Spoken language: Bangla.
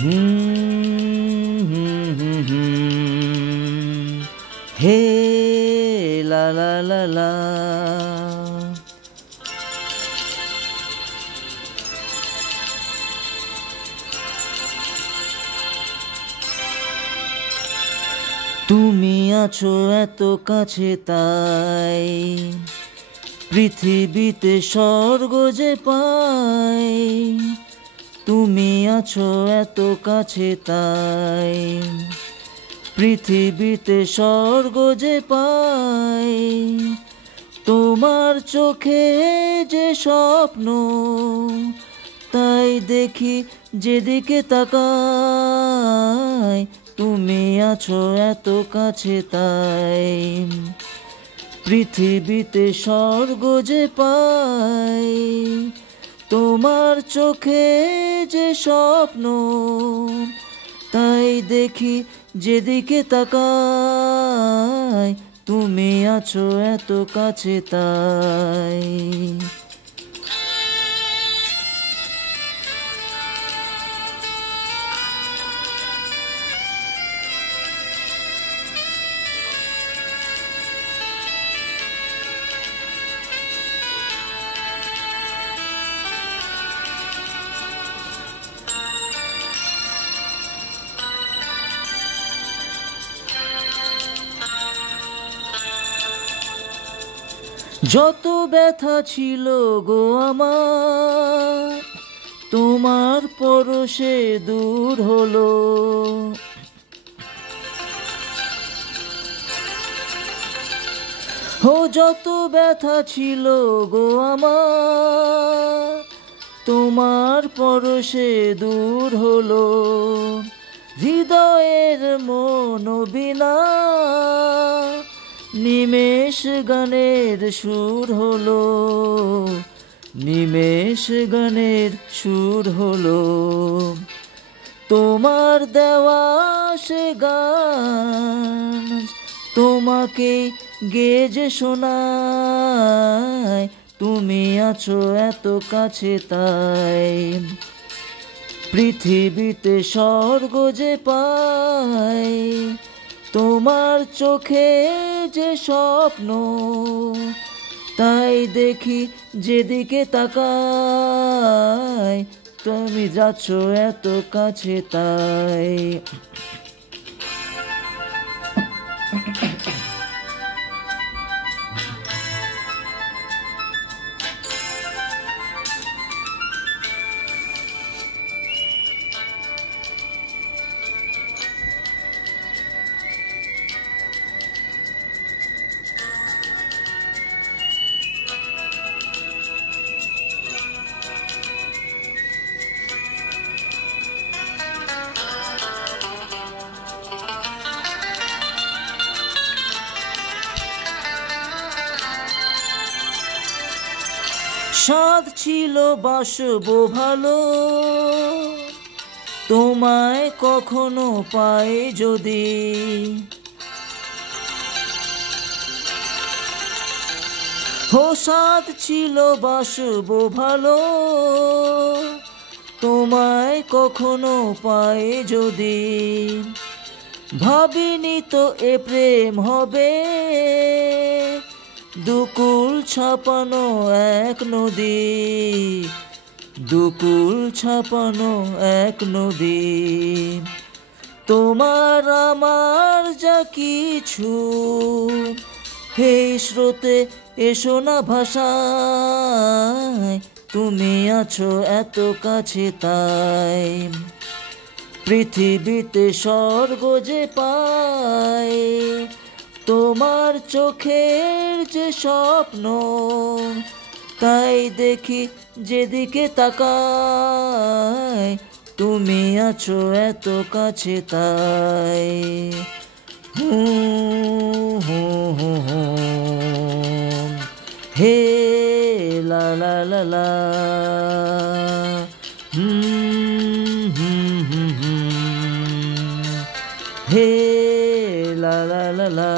হে লা লা লা লা। তুমি আছো এত কাছে তাই পৃথিবীতে স্বর্গ যে পাই। তুমি আছো এত কাছে তাই পৃথিবীতে স্বর্গ যে পাই। তোমার চোখে যে স্বপ্ন তাই দেখি যেদিকে তাকাই। তুমি আছো এত কাছে তাই পৃথিবীতে স্বর্গ যে পাই। তোমার চোখে যে স্বপ্ন তাই দেখি যেদিকে তাকাই। তুমি আছো এত কাছে তাই। যত ব্যথা ছিল গো আমার তোমার পরশে দূর হলো। ও যত ব্যথা ছিল গো আমার তোমার পরশে দূর হলো। হৃদয়ের মন বিনা নিমেষ গানের সুর হলো। নিমেষ গানের সুর হলো। তোমার দেওয়া সে গান তোমাকে গেয়ে যে শোনায়। তুমি আছো এত কাছে তাই পৃথিবীতে স্বর্গ যে পাই। তোমার চোখে যে স্বপ্ন তাই দেখি যেদিকে তাকাই। তুমি যাচ্ছ এত কাছে তাই। সাধ ছিল বাসবো ভালো তোমায় কখনো পাই যদি। ও সাধ ছিল বাসবো ভালো তোমায় কখনো পাই যদি। ভাবিনি তো এ প্রেম হবে দুকুল ছাপানো এক নদী। দুকুল ছাপানো এক নদী। তোমার আমার যা কিছু হে স্রোতে এসো না ভাষায়। তুমি আছো এত কাছে তাই পৃথিবীতে স্বর্গ যে পাই। তোমার চোখের যে স্বপ্ন তাই দেখি যেদিকে তাকাই। তুমি আছো এত কাছে তাই। হে লা লা লা লা। হে la la la la